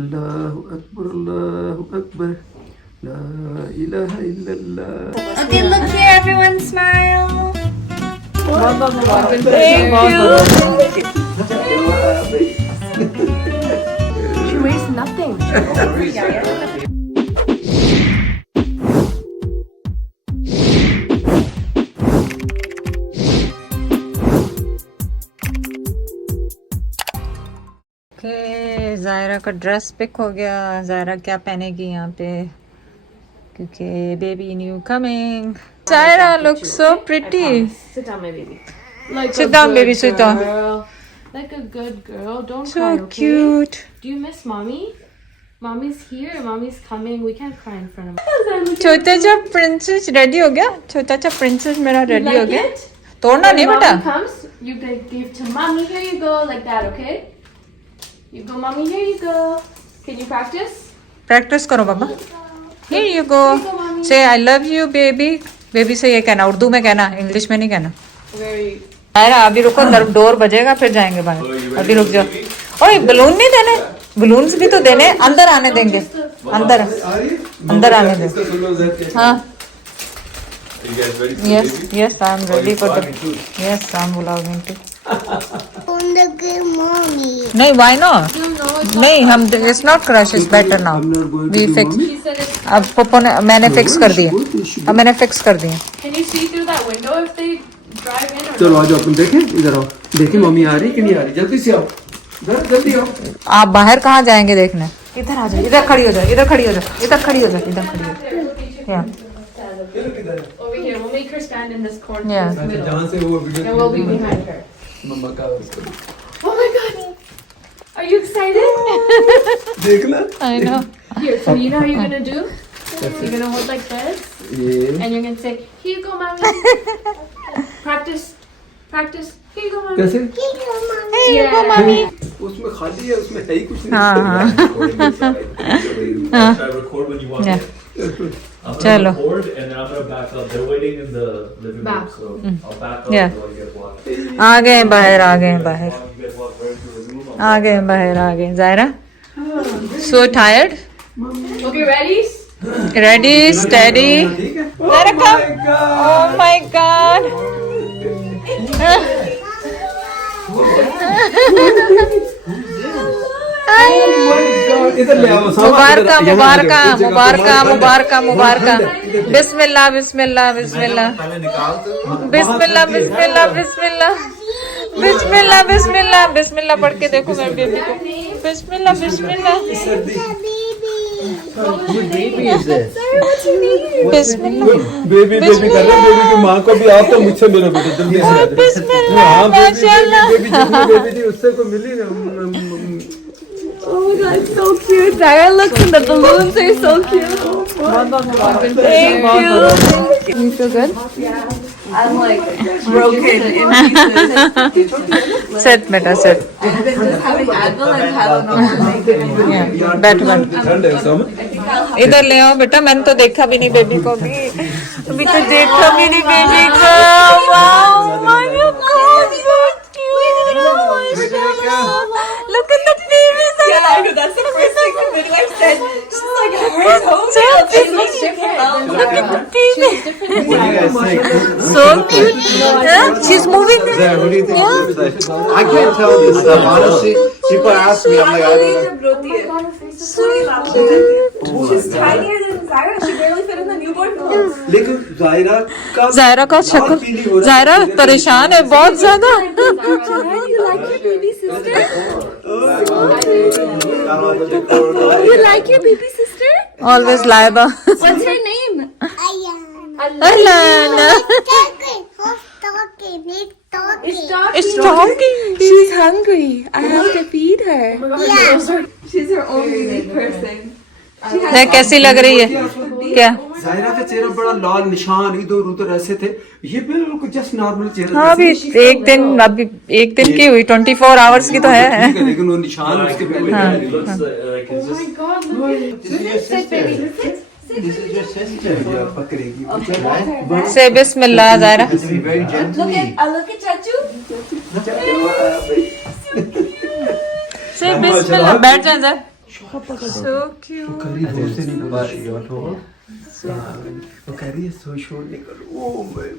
Allahu Akbar, Allahu Akbar. La ilaha illallah. Okay, look here, everyone, smile. Thank you. She weighs nothing. Zaira का dress pick हो गया. ज़ायरा क्या पहनेगी यहाँ पे क्योंकि baby new coming. Zaira looks so pretty. Sit down, my baby. Like Sit down, baby. Sit down. Like a good girl. Don't So cry, okay? cute. Do you miss mommy? Mommy's here. Mommy's coming. We can't cry in front of her. छोटा सा princess ready हो गया. छोटा सा princess मेरा ready हो गया. तोड़ना नहीं When बेटा. mommy comes, you give to mommy. Here you go, like that, okay? You go, mommy. Here you go. Can you practice? Practice करो बाबा. Here you go. Say I love you, baby. Baby से ये कहना, उर्दू में कहना, English में नहीं कहना. Very. अरे अभी रुको, डोर बजेगा फिर जाएंगे बाहर. अभी रुक जाओ. ओए बलून नहीं देने. बलून्स भी तो देने. अंदर आने देंगे. अंदर आने दे. हाँ. Yes, I'm ready for the. Yes, I'm vlogging too. नहीं, why not? नहीं, हम it's not crush, it's better now. We fix. अब पप्पा ने मैंने फिक्स कर दिए. अब मैंने फिक्स कर दिए. Can you see through that window if they drive in or चलो आ जाओ, अपन देखें. इधर आओ. देखें मम्मी आ रही कि नहीं आ रही. जल्दी से आओ. जल्दी आओ. आप बाहर कहाँ जाएंगे देखने. इधर आ जाओ. इधर खड़ी हो जाओ. इधर खड़ी हो जाओ. इधर खड़ी हो जाओ. इधर खड़ी हो जाओ. over here? We'll make her stand in this corner. Yeah. In this middle. जहाँ से वो video. And we'll be behind her. मम्मा का उसको. Oh my god! Are you excited? देखना. I know. Here, so you know how you're gonna do? You're gonna hold like this, ये. and you're gonna say, "Here you go, mommy." Practice. Here you go, mommy. कैसे? Hey, you go, mommy. उसमें खाली है, उसमें है ही कुछ नहीं. हाँ. Record when you want Yeah. it. I'm gonna Chalo. record and then I'm gonna back up. They're waiting in the living room, Back. so I'll back up Yeah. while you guys walk. आ गए बाहर. आ गए बाहर. While you guys walk right into the room, आ गए बाहर. आ गए. Zaira. So tired. Okay, ready? Ready, steady. ठीक है. Zaira come. Oh my God. इधर ले आओ. मुबारका. बिस्मिल्लाह. बिस्मिल्लाह पढ़ के देखो मेरे बेबी को. बिस्मिल्लाह. Baby is there. बिस्मिल्लाह. बेबी कर रहे. बेबी की माँ को भी आप तो मुझसे मिलो बेटा. जल्दी से. बिस्मिल्लाह. माशाल्लाह. बेबी जितनी बेबी थी उससे को मिली ना. Oh my god, it's so cute. Zara looks and the balloons are so cute. Thank you. You feel good? I'm like broken in pieces. Sit बेटा sit. I've been just having Advil and Tylenol. बैठ. ठंड है सब. इधर ले आओ बेटा. मैंने तो देखा भी नहीं बेबी को भी. अभी तो देखा भी नहीं बेबी को. Wow my God, so cute. Look at the baby. Yeah, that's the first thing the midwife said. She's like, her toenails. She looks different. Look at the baby. What do you guys think? So cute. She's moving. What do you think? I can't tell this stuff, honestly. People ask me, I'm like, I don't know. She's tinier than Zara. She barely fit in the newborn clothes. लेकिन ज़ायरा का शक्ल. ज़ायरा परेशान है बहुत ज्यादा. Do you like your baby sister? You like your baby sister? Always laiba. What's her name? Alana. It's talking. She's hungry. I have to feed her. She's her own unique person. है कैसी लग रही है क्या? ज़ायरा का चेहरा बड़ा लाल निशान इधर उधर ऐसे थे. ये बिल्कुल जस्ट नॉर्मल चेहरा. हाँ अभी एक दिन की हुई. 24 आवर्स की तो है. लेकिन वो निशान उसके पहले. it looks like it's just. God, look at This is your sister. पकड़ेगी. से बिस्मिल्लाह. Zaira This is very gently. look at Chachu. से बिस्मिल्लाह. बैठ जा. So cute. करी दूर से नहीं But you want to hold? वो कह रही है सो शोर नहीं करो ओ माय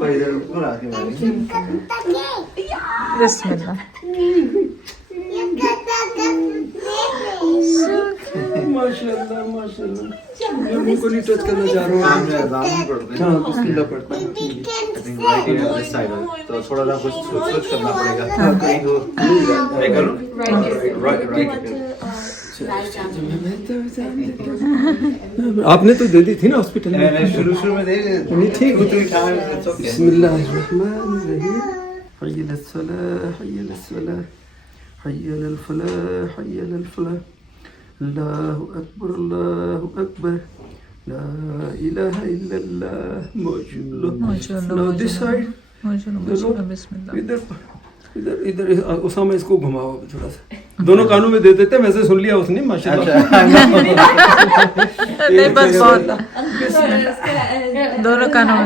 Wait, इधर ऊपर आके बैठी। बिस्मिल्लाह। माशाल्लाह माशाल्लाह मैं मुझको नहीं टच करना चाह रहा हूँ राम पड़ते हैं। हाँ बिस्मिल्लाह पढ़ता हूँ I think right here on this side, right? तो थोड़ा सा कुछ switch करना पड़ेगा। कहीं तो मैं करूँ? Right. आपने तो दे दी थी ना हॉस्पिटल में मैं शुरू में दे नहीं ठीक two, three times, it's okay. बिस्मिल्लाहिर्रहमानिर्रहीम हय्य लस्सलाह हय्य लस्सलाह हय्य ललफलाह हय्य ललफलाह अल्लाहु अकबर ला इलाहा इल्लल्लाह मौजूद लो दिस साइड बिस्मिल्लाह। इधर इधर इधर उसामा इसको घुमाओ थोड़ा सा दोनों कानों में दे देते वैसे सुन लिया उसने माशाल्लाह नहीं बस बहुत दोनों कानों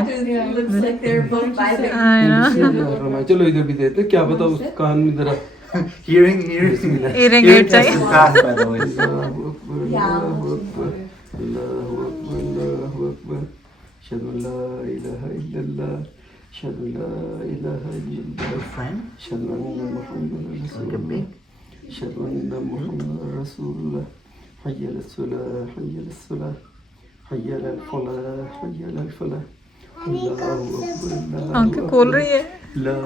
में चलो इधर भी देते क्या पता उस कान में जरा Hearing Hearing aid चाहिए। fast, by the way. अल्लाहु अकबर अल्लाहु अकबर अशहदु अल्ला इलाहा इल्लल्लाह अशहदु अल्ला इलाहा इल्लल्लाह अशहदु अन्ना मुहम्मदन रसूलुल्लाह अशहदु अन्ना मुहम्मदन रसूलुल्लाह हय्य लस्सलाह हय्य लस्सलाह हय्य ललफलाह हय्य ललफलाह अल्लाहु अकबर आंखें खोल रही है। ला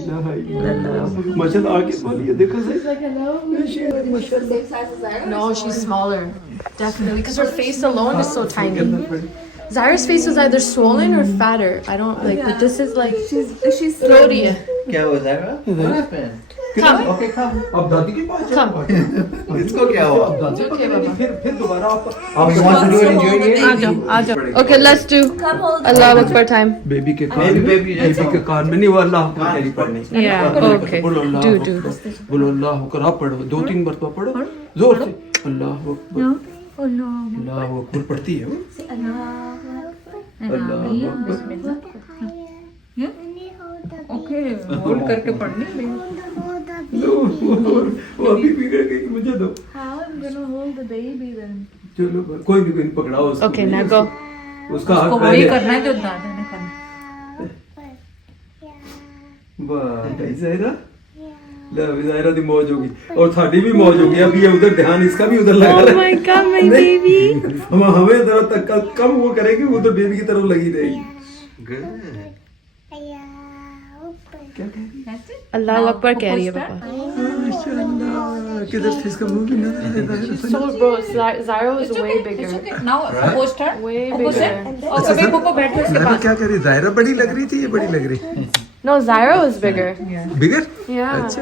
इलाहा इल्लल्लाह माशाल्लाह आगे बोलिए देखो सही No, she's smaller. Definitely. Because her face alone is so tiny. Zaira's face was either swollen or fatter. I don't like, but this is like, she's throaty. क्या हुआ Zaira? What happened? Come. Okay, come. अब दादी के पास Come. इसको क्या हुआ? दादी Okay, Baba. फिर दोबारा आप You want to do it in your ear? Okay, let's do Allah Akbar time. Baby के कान में Baby, that's बेबी के कान में नहीं वो अल्लाह को तेरी पढ़नी Yeah, okay. बोलो अल्लाह Do. बोलो अल्लाह को आप पढ़ो 2-3 मरतबा पढ़ो जोर से अल्लाह अकबर अल्लाह अकबर पढ़ती है वो अल्लाह अकबर ओके होल्ड करके पढ़नी वो अभी बिगड़ गई मुझे दो चलो कोई नहीं पकड़ाओ उसको Okay, now go. उसका हाथ वही पहले करना है जो दादा ने करना। वाह ज़ाहिरा ले ज़ाहिरा दी मौज होगी और थाड़ी भी मौज होगी अब ये उधर ध्यान इसका भी उधर लगा Oh my God, my baby. हमें जरा तक कम वो करेगी वो तो बेबी की तरफ लगी रहेगी Good. क्या कह रही है Allah Akbar कह रही है पापा. माशाल्लाह किधर से इसका मुंह भी ना So bro, Zaira was way bigger. Now post her Way bigger. Okay अभी पोपो बैठो इसके ज़ाहिरा पास। क्या कर रही ज़ाहिरा बड़ी लग रही थी ये बड़ी लग रही No, Zaira was bigger. Bigger Yeah. अच्छा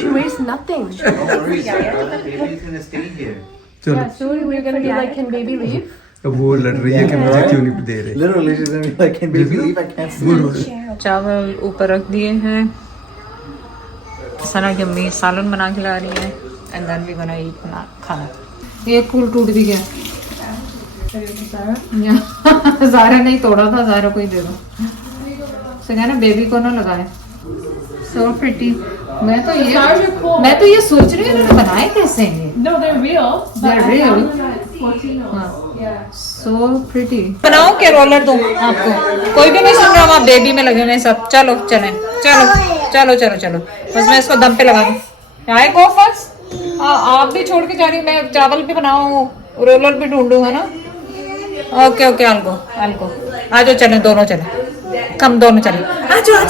She weighs nothing. Don't worry, Zaira. Baby's gonna stay here. चलो Soon we're gonna be like, can baby leave? अब वो लड़ रही है कि मुझे क्यों नहीं दे रहे Literally, she's gonna be like, can baby leave? I can't see. चावल ऊपर रख दिए हैं। सना की अम्मी सालन बना के ला रही है and then we gonna eat खाना। ये फूल टूट भी गया। ज़ारा नहीं तोड़ा था, ज़ारा को ही दे दो। से कहना बेबी को ना लगाए। So pretty. मैं तो ये सोच रही हूँ इन्होंने बनाए कैसे हैं ये? No, they're real. They're real. So pretty. बनाओ क्या रोलर दूँ आपको? कोई भी नहीं सुन रहा, वहाँ बेबी में लगे हुए हैं सब। चलो चलें, चलो। बस मैं इसको दम पे लगा दूँ। आए गो फर्स्ट। आप भी छोड़ के जा रही, मैं चावल भी बनाऊँ, रोलर भी ढूंढूँ, है ना? ओके अलगो। आ जाओ चलें, दोनों चलें। कम दोनों चलें। आ जाओ।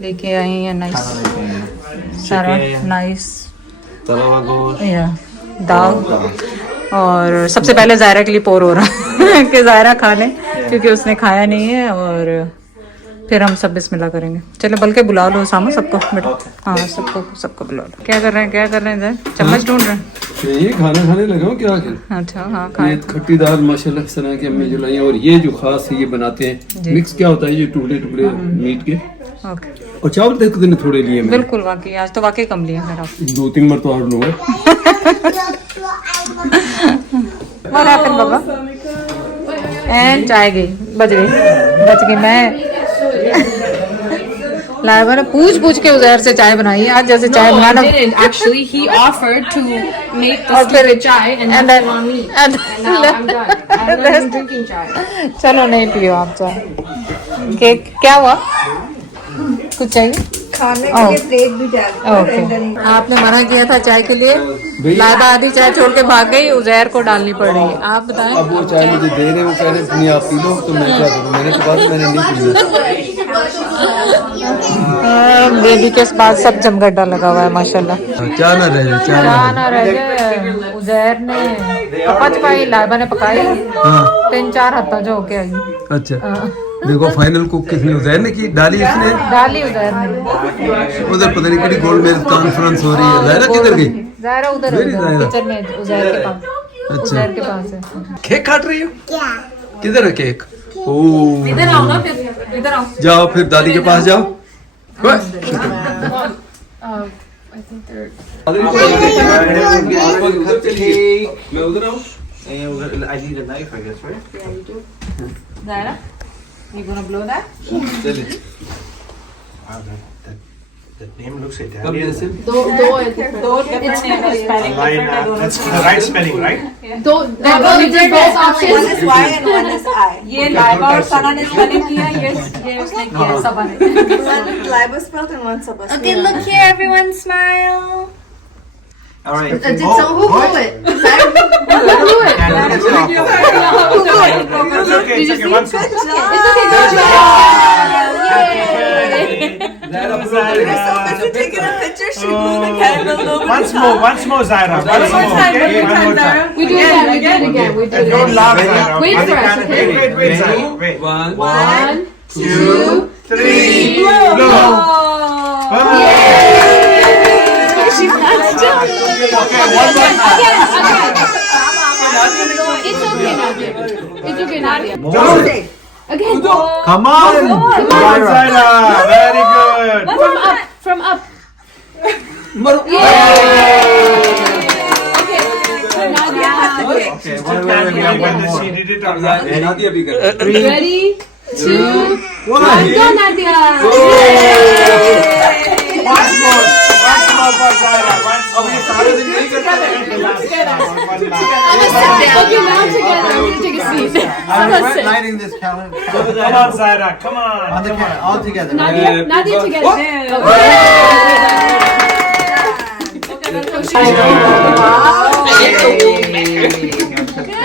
लेके आई है नाइस सारा नाइस या दाल और सबसे पहले ज़ायरा के लिए पोर हो रहा है कि ज़ायरा खा लें क्योंकि उसने खाया नहीं है और फिर हम सब बिस्मिल्लाह करेंगे। चलो बल्कि बुला लो सामा सबको बेटा। हाँ सबको बुला लो। क्या कर रहे हैं ज़ायरा? चम्मच ढूंढ रहे हैं। ये खाना खाने लगा हूँ क्या आखिर अच्छा हाँ ये खाए। खट्टी दाल माशाल्लाह सना की अम्मी जो लाई हैं और ये जो खास है ये बनाते हैं मिक्स क्या होता है ये टुकड़े मीट के ओके और चावल देख दिन थोड़े लिए मैंने बिल्कुल वाकई आज तो वाकई कम लिया मेरा। 2-3 बार तो और लूंगा What happened, बाबा? एंड चाय गई बच गई मैं लाइबा ने पूछ के उजैर से चाय बनाई है आज, जैसे चाय No, I banana. didn't. Actually, he offered to make the और फिर stupid chai, and and that's then- on me. and Now I'm done. I'm not even drinking chai. चलो नहीं पियो आप चाय। केक क्या हुआ? कुछ चाहिए? खाने Oh. के लिए प्लेट भी डाल ओके, आपने मना किया था चाय के लिए, लाइबा आधी चाय छोड़ के भाग गई, उजैर को डालनी पड़ रही है। आप बताएं। अब वो चाय मुझे दे रहे, वो कह रहे नहीं आप पी लो, तो मैं क्या करूँ, मैंने तो कहा था मैंने नहीं पी। बेबी के बाद सब जमगड्ढा लगा हुआ है माशाल्लाह। चाय ना रह जाए, चाय चाह ना रह जाए। उजैर ने पका चुकाई, लाइबा ने पकाई, हाँ 3-4 हफ्ता जो होके आई। अच्छा देखो फाइनल कुक किसने, उजैर ने की, डाली इसने, डाली उजैर ने। उधर पता नहीं कितनी गोल्ड मेज कॉन्फ्रेंस हो रही है। ज़ाहिरा किधर गई? ज़ाहिरा उधर Very ज़ाहिरा। किचन में उजैर के पास। अच्छा उजैर के पास है। केक काट रही हो? किधर है केक? ओह इधर आओ ना, फिर इधर आओ। जाओ फिर दादी के पास जाओ। I think they're. मैं उधर आऊँ? I need a knife, I guess, right? Zahira, you gonna blow that? चलिए Wow, that name looks कब Italian. जैसे Do I think. different spelling. That's the right spelling, right? Do they're both options. One is Y and one is I. ये लाइबा और सना ने spelling किया, ये उसने किया, सबा ने। One Liba spelled and one Sabah spelled. Okay, look here, everyone, smile. All right. Did someone who blew it? Zaid? Who blew it? It's okay. It's okay. One second. It's okay. Good job. You're so busy taking a picture, she blew the candle over. Once more, Zaira. Once more. Okay? One more time. We do it again. We do it again. We do it Don't again. laugh, Zaira. Wait for us, okay? Wait, Zaira. Wait. 1 2 3 blow. She passed it. Okay, one more time. It's okay, Nadia. It's okay, Nadia. More. Again. Come on, Zaira. Very good. From up. From up. मरो Okay. Nadia. Okay, wait. She did it or not? Nadia भी कर Ready? 2, 1. Go, Nadia. Once more for Zaira. अब ये सारे दिन नहीं करते हैं. Okay, now together. We're gonna take a seat. Someone sit. Lighting this calendar. Come on, Zaira. Come on. All together. Nadia together.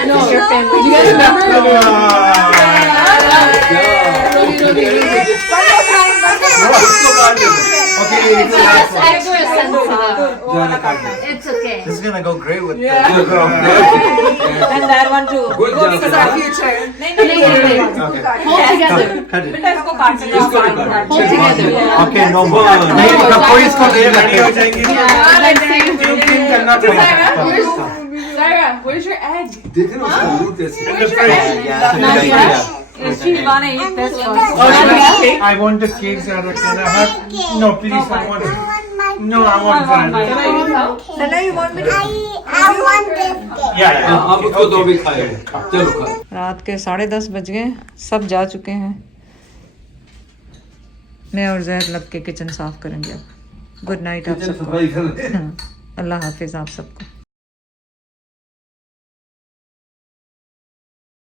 No, your family. Do you guys remember? It's okay. This is gonna go great with And that one too. Good job Future. Hold together. Cut it. इसको काट सकते इसको भी काट Hold together. Okay, no more. नहीं, कोई इसको नहीं ready हो जाएंगी. करना पड़ेगा. Zaira, where's your egg? देख रहे हो उसका मुंह कैसे In the fridge. She's gonna eat this one. I want the cake, Zaira. Can I have? No, please, I want. No, I want that. So now you want me to? Yeah. आप उसको दो भी खाए चलो खा रात के 10:30 बज गए, सब जा चुके हैं। मैं और ज़ैद लग के किचन साफ करेंगे अब। गुड नाइट आप सबको। सफाई कर हाँ, अल्लाह हाफिज आप सबको।